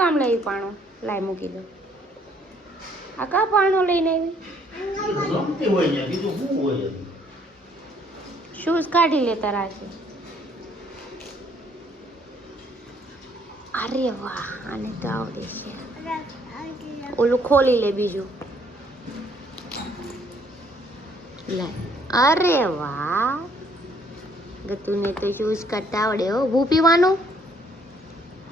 કામ લઈ પાણો લાઈ મૂકી દો. આ કા પાણો લઈને આવી? શૂઝ કાઢી લેતા રાખે. અરે વાહ, આને તો આવડે છે. ઓલું ખોલી લે બીજું. લાય. અરે વાહ, ગતુને તો શૂઝ કાઢતા આવડે હો. ભૂ પીવાનું?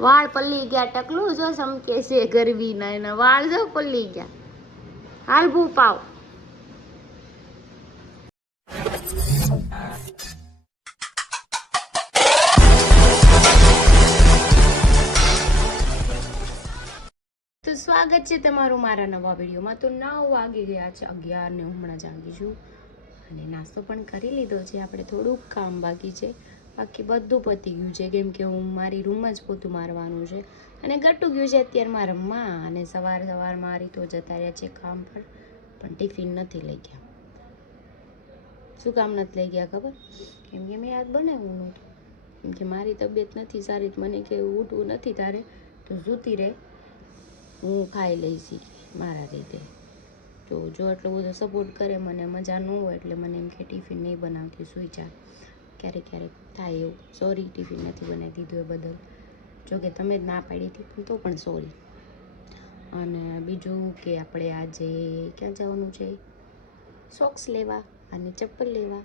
વાળ પલ્લી ગયા. ટકલું જો સમકે છે ગરવી ના, એના વાળ જો પલ્લી ગયા. હાલ ભૂ પાવ. તો સ્વાગત છે તમારું મારા નવા વિડીયોમાં. તો 9 વાગી ગયા છે, 11 ને હમણાં જાગી છું અને નાસ્તો પણ કરી લીધો છે. આપણે થોડુંક કામ બાકી છે, બાકી બધું પતી ગયું છે. કેમ કે હું મારી રૂમમાં જ પોતું મારવાનું છે અને ગટુ ગયું છે અત્યારમાં રમવા. અને સવાર મારી તો જતા રહ્યા છે કામ પર, પણ ટિફિન નથી લઈ ગયા. શું કામ નથી લઈ ગયા ખબર? કેમ કે મેં આજ બનાવ્યું નહોતું. કેમ કે મારી તબિયત નથી સારી, મને કે ઉઠવું નથી તારે તો સૂતી રહે, હું ખાઈ લઈશ મારા રીતે. તો જો એટલો બધો સપોર્ટ કરે મને, મજા ન હોય એટલે મને એમ કે ટિફિન નહીં બનાવતી, સુઈ જા. ક્યારેક થાય એવું. સોરી ટિફિન નથી બનાવી દીધું એ બદલ. જોકે તમે જ ના પાડી હતી, પણ તો પણ સોરી. અને બીજું કે આપણે આજે ક્યાં જવાનું છે? સોક્સ લેવા અને ચપ્પલ લેવા.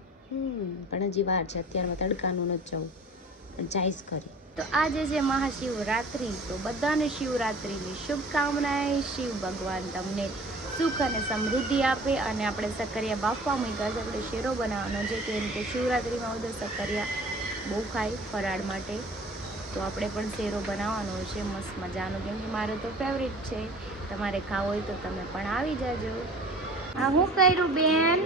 પણ હજી વાર છે, અત્યારમાં તડકાનું નથી જવું, પણ જઈશ ખરી. તો આજે છે મહાશિવરાત્રિ, તો બધાને શિવરાત્રિની શુભકામનાએ. શિવ ભગવાન તમને સુખ અને સમૃદ્ધિ આપે. અને આપણે સક્કરિયા બાફવા મૂક્યા છે, આપણે શેરો બનાવવાનો છે. કેમ કે શિવરાત્રિમાં બધા સક્કરિયા બહુ ખાય ફરાળ માટે, તો આપણે પણ શેરો બનાવવાનો છે મસ્ત મજાનો. કેમ કે મારો તો ફેવરિટ છે. તમારે ખાવો હોય તો તમે પણ આવી જાજો. આ હું કર્યું બેન?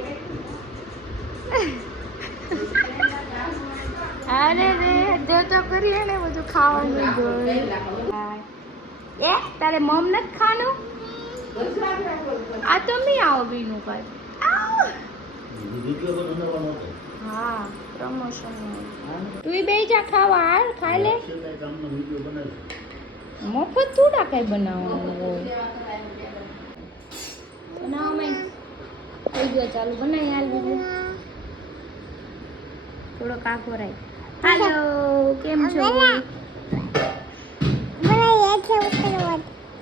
અરે રે, જો તો કરીએ ને બધું ખાવાનું જોઈએ. એ તારે મમ નથી ખાનું? આ તો નહીં આવો બીનું કઈ. હા, પ્રમોશન. તું બે જા ખાવા, હાલ ખાઈ લે. મફત થોડા કઈ બનાવવાનું હોય. બનાવવામાં થઈ ગયો ચાલુ, બનાવી હાલ બીજું. થોડો કાકો રાય. હાલો, કેમ છો?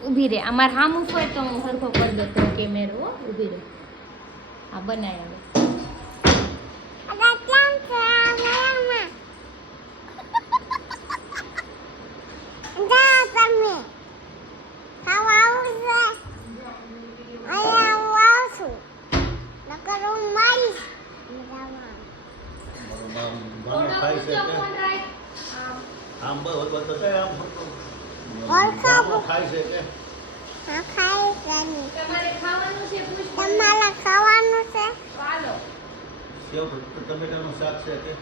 ઊભી રે, અમારે હામ ઉપર તો હું હરખો કરી દેતો કેમેરો. ઊભી રે. હા, બનાય હવે. ટમેટાનું શાક છે કે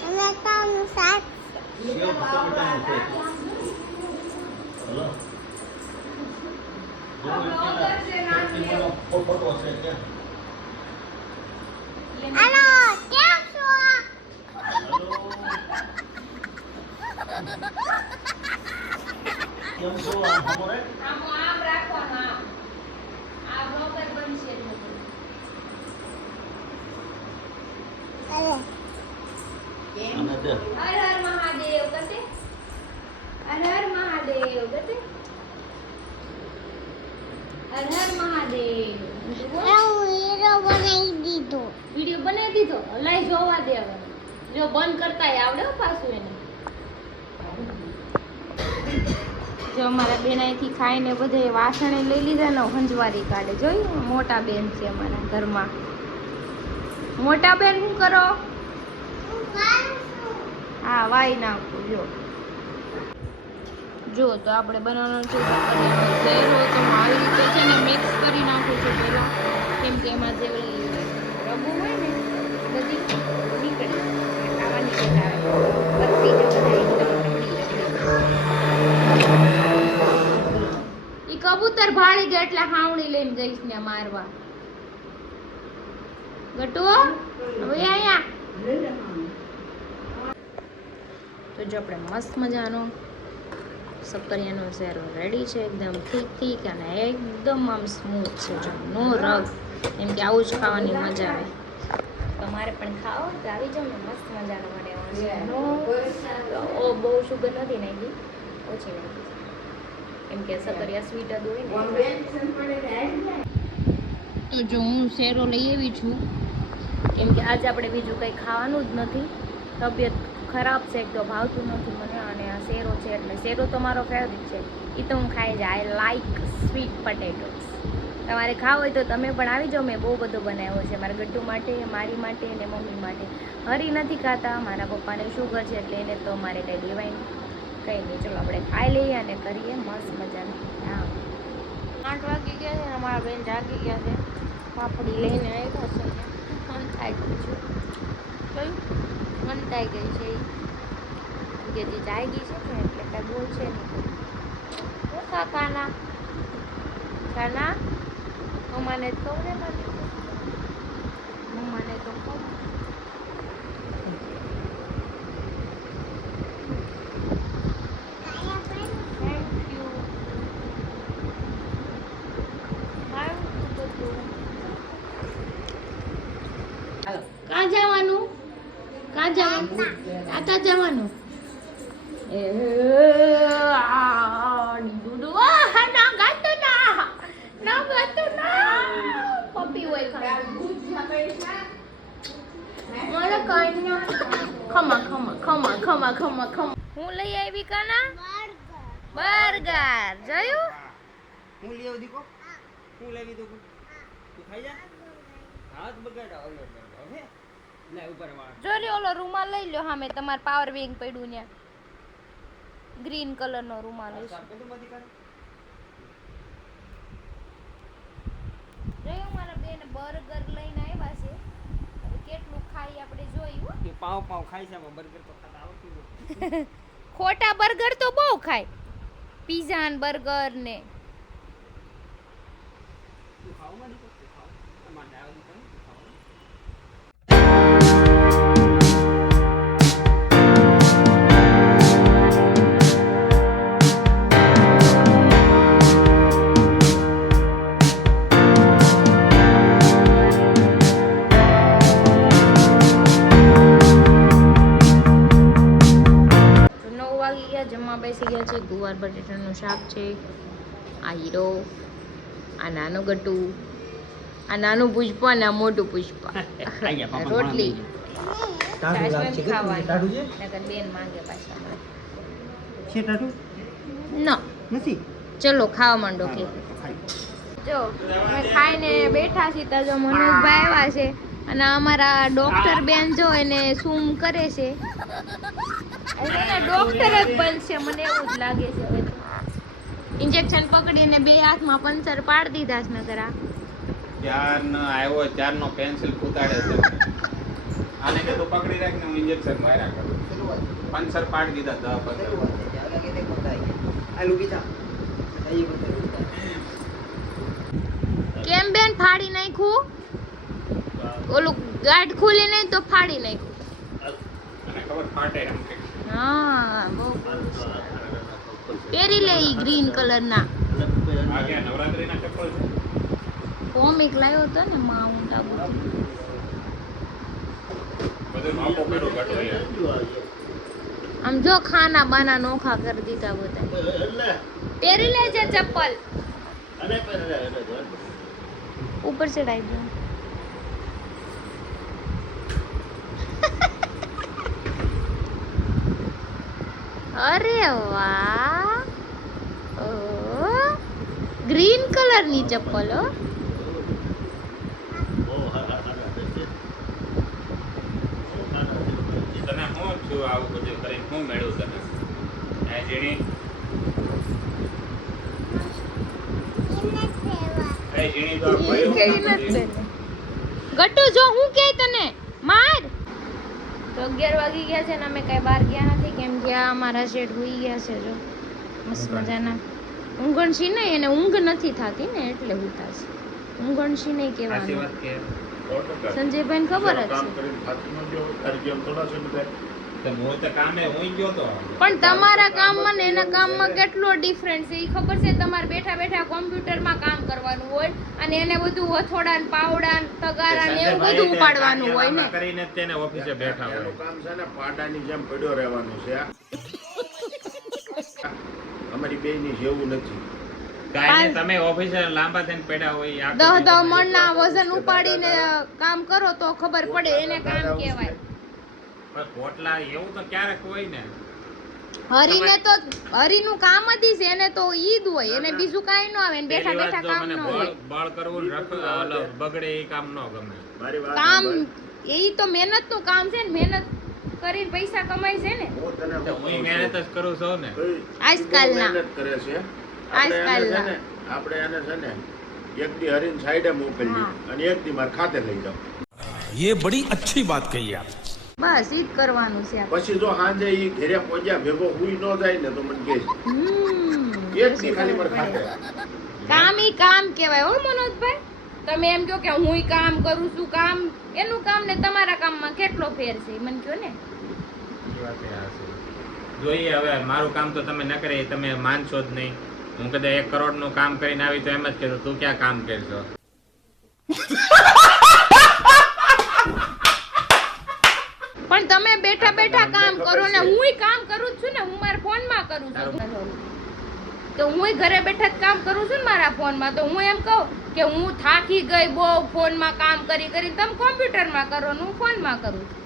ટમેટાનું શાક ટમેટાનું છે. હલો, ફોટો છે કે હેલો, કેમ છો? કેમ છો? અમારે આમ રાખવાનું, આ બ્લોગર બનશે. હર હર મહાદેવ ગતે. હર હર મહાદેવ ગતે. હર હર મહાદેવ. હીરો બનાવી દીધો. વિડિયો બનાવી દીધો? લાઈ જોવા દે હવે. જો બંધ કરતાય આવડે પાછું એને. જો અમારા બેન અહીંથી ખાઈને બધે વાસણે લઈ લીધા ને હંજવારી કાઢે. જોયું, મોટા બેન છે અમારા ઘરમાં. મોટા બેન શું કરો? હા, વાઈ નાખું. જો તો આપણે બનાવવાનો છે શેરો. તો હું આવી રીતે છે ને મિક્સ કરી નાખું છું પહેલાં. કેમ કે એમાં જે ઓલી રબુ હોય ને બધી નીકળે, ખાવાની મજા આવે. પત્તી જે બધા ઈ કબૂતર ભાળી ગયા એટલે હાવણી લઈને જઈશ ને મારવા. ગટુ હવે અહીંયા તો જો આપણે મસ્ત મજાનો સક્કરિયાનો શેરો રેડી છે, એકદમ થીક અને એકદમ આમ સ્મૂથ છે, જો નો રગ. એમ કે આવું જ ખાવાની મજા આવે. તમારે પણ ખાઓ તો આવી જાઓ ને, મસ્ત મજાનો બનાવ્યો છે. નો બહુ શુગર નથી નાખી, ઓછી નાખી, એમ કે સક્કરિયા સ્વીટ જ હોય ને. તો જો હું શેરો લઈ આવી છું, કેમ કે આજે આપણે બીજું કંઈ ખાવાનું જ નથી. તબિયત ખરાબ છે, એક તો ભાવતું નથી મને, અને આ શેરો છે એટલે શેરો તો મારો ફેવરિટ છે, એ તો હું ખાઈ જાય. I like sweet potatoes. તમારે ખાવ હોય તો તમે પણ આવી જાઓ. મેં બહુ બધો બનાવ્યો છે મારા ગટ્ટુ માટે, મારી માટે અને મમ્મી માટે. હરી નથી ખાતા, મારા પપ્પાને શુગર છે એટલે એને તો મારે કંઈ લેવાય નહીં. કંઈ નહીં, ચલો આપણે ખાઈ લઈએ અને કરીએ મસ્ત મજાનું. હા, 8 વાગી ગયા છે ને અમારા બેન જાગી ગયા છે. પાપડી લઈને આવ્યા છે, અંતાઈ ગઈ છું. કયું અંતાઈ ગઈ છે કે જે જાગી છે ને એટલે કાંઈ બોલશે નહીં. ઓછા ખાના ખાના મમ્માને તો કહું ને, મમ્માને તો કહું. ક્યાં જવાનું? ક્યાં જવાનું? આતા જવાનું. એ દૂધુ ના ગાતો ના ગાતો ના. પપ્પી હોય ખાલી. મને કઈ ના. ખમા ખમા ખમા ખમા ખમા ખમા. હું લઈ આવી કાના બર્ગર. જોયું? હું લઈ આવું દીકો, હું લેવી દઉં, તું ખાઈ જા. હાથ બગાડા ઓલો હવે લે ઉપર વાળ. જો રે ઓલો રૂમાલ લઈ લ્યો. હા, મેં તમાર પાવર બેંક પડ્યું ને, ગ્રીન કલર નો રૂમાલ છે. જોયું મારા બેન બર્ગર લઈને આવ્યા છે. હવે કેટલું ખાઈ આપણે જોયું. કે પાવ પાવ ખાઈ છે, બર્ગર તો ખાતા આવડતું નથી. ખોટા બર્ગર તો બહુ ખાય, પીઝા ને બર્ગર ને. તું ખાવ માં દીકો, તું ખાવ અમાર ડાવ દીકો તું ખાવ. જમવા બેસી ગયા છે. ગુવાર બટેટાનું શાક છે, આ હીરો, આ નાનો ગટ્ટુ, આ નાનું પુષ્પા અને આ મોટું પુષ્પા. રોટલી છાશ નથી ખાવાની, નકર બેન માંગે પાછા. છે ટાટુ ના નથી. ચલો ખાવા માંડો. કે જો અમે ખાઈને બેઠા છીએ તો જો મનોજભાઈ આવ્યા છે અને અમારા ડોક્ટર બેન જો એને શું કરે છે. ડોક્ટર જ બનશે મને એવું જ લાગે છે. હવે ઇન્જેક્શન પકડીને 2 હાથમાં પંચર પાડી દીધા છે. નગર ત્યારનો આવ્યો, ત્યારનો પેન્સિલ ફૂટાડે છે. આને કે તું પકડી રાખ ને હું ઇન્જેક્શન માર્યા કરું. પંચર પાડી દીધા 10-15. કેમ બેન ફાડી નાખ્યું? ઓલું ગાઢ ખુલી નહીં તો ફાડી નાખ્યું. અને ખબર ફાટે એમ કે હા, બહુ પહેરી લે ઈ ગ્રીન કલર ના. આ ગયા નવરાત્રીના ચપ્પલ છે. કોમિક લાવ્યો હતો ને માઉન્ટ આબુ. બધું માપો પેડો ઘટો આમ જો ખાના બાના નોખા કરી દીધા બધા. પહેરી લેજે ચપ્પલ. ઉપર ચડાઈ દો. અરે વાહ, ઓ ગ્રીન કલર ની ચપ્પલ હો. તને હું છું આવું બધું કરીને હું મેળવું તને આ ઝીણી એ ઝીણી તો ગટ્ટુ જો હું કે તને માર. તો 11 વાગી ગયા છે ને અમે કઈ બહાર ગયા નથી, કેમ કે આ અમારા શેઠ હોઈ ગયા છે. જો મસ્ત મજાના ઊંઘણશી નહીં, એને ઊંઘ નથી થતી ને એટલે ઉતા છે. ઊંઘણશી નહીં કહેવાનું. સંજયભાઈને ખબર જ છે. તો હું તો કામે હું ગયો તો પણ તમારા કામમાં ને એના કામમાં કેટલો ડિફરન્સ છે એ ખબર છે? તમારે બેઠા બેઠા કોમ્પ્યુટરમાં કામ કરવાનું હોય અને એને બધું હથોડા ને પાવડા ને તગારા ને એવું બધું ઉપાડવાનું હોય ને. કરીને જ તેને ઓફિસે બેઠા હોય. એનું કામ છે ને પાડાની જેમ પડ્યો રહેવાનું છે અમારી બેયની જેવું નથી. કાંઈ નહીં, તમે ઓફિસે લાંબા થઈને પડ્યા હોય આખો 10 દિવસ મણના વજન ઉપાડીને કામ કરો તો ખબર પડે એને કામ કહેવાય. પણ પોટલા એવું તો ક્યારેક હોય ને. હરીને તો હરીનું કામ જ ઈ છે, એને તો ઈ જ હોય, એને બીજું કાંઈ ન આવે, એને બેઠા પેલી વાત બેઠા જો કામ મને ન હોય. બળ કરવું ને ઓલો બગડે એ કામ ન ગમે. મારી વાત કામ સાંભળ. એ તો મહેનતનું કામ છે ને, મહેનત કરીને પૈસા કમાય છે ને. હું તને તો હું મહેનત જ કરું છું ને. આજકાલના. મહેનત કરે છે. આજકાલના. આપણે એને છે ને એક દી હરીને સાઈડે મોકલી હા. અને એક દી માર ખાતે લઈ જાઓ. ये बड़ी अच्छी बात कही आप। બસ ઈ જ કરવાનું છે આપણે. પછી જો સાંજે ઈ ઘરે પહોંચ્યા ભેગો હુઈ ન જાય ને તો મને કહે એક દી ખાલી માર ખાતે. કામ ઈ કામ કહેવાય હો મનોજભાઈ. તમે એમ કહો કે હું કામ કરું છું, કામ એનું કામ ને તમારા કામમાં કેટલો ફેર છે ઈ મને કહો ને. એ વાત એ આ છે. જોઈએ હવે મારું કામ તો તમે ન કરે, તમે માનશો જ નહીં. હું કદાચ 1 કરોડનું કામ કરીને આવી તો એમ જ કહેતો તું ક્યાં કામ કરશો. પણ તમે બેઠા બેઠા કામ કરો ને, હુંય કામ કરું જ છું ને, હું મારા ફોનમાં કરું છું. તો હુંય ઘરે બેઠા જ કામ કરું છું ને મારા ફોનમાં. તો હું એમ કહું કે હું થાકી ગઈ બહુ ફોનમાં કામ કરી કરીને, તમે કોમ્પ્યુટરમાં કરો ને હું ફોનમાં કરું છું.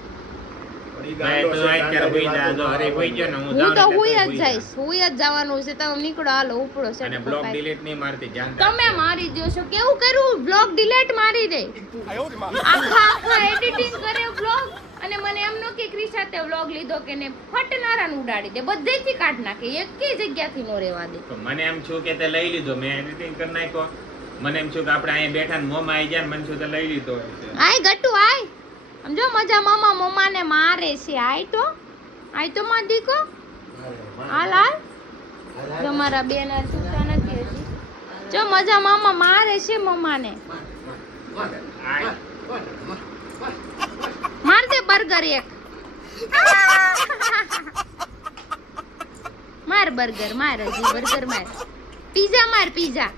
પણ ઈ ભાઈ ગાંડો તો છે, અત્યારે ગાંડાની હુઈ જા, જો વાતમાં હરી હુઈ ગયો ને હું હું જાઉં તો ને હુંય તો જ જઈશ, હુંય જ જવાનું છે. તમે નીકળો, હાલો ઉપડો છે. અને બ્લોક ડિલીટ નહીં મારતી, ધ્યાન તમે રાખજો. મારી દો છો, કેવું કર્યું? બ્લોગ ડિલીટ મારી દે, આખા એડિટિંગ કરે બ્લોગ, અને મને એમ નો કે ક્રિશા તે વ્લોગ લીધો કે ને ફટનારાને ઉડાડી દે, બધેથી કાઢ નાખે, એકેય જગ્યાથી નો રહેવા દે. તો મને એમ છું કે તે લઈ લીધો, મેં એડિટિંગ કરી નાખ્યો. મને એમ છું કે આપણે અહીંયા બેઠા ને મોંમાં આવી જાય ને મને શું તે લઈ લીધો હોય છે. આય ગટ્ટુ આય, સમજો મજા મામા મમ્માને મારે છે. આય તો માં દીકો, હાલ હાલ. જો મારા બેન આ સુતા નથી હજી. જો મજા મામા મારે છે મમ્માને. આય. માર દે બર્ગર એક. માર બર્ગર, માર હજી બર્ગર માર. પીઝા માર, પીઝા.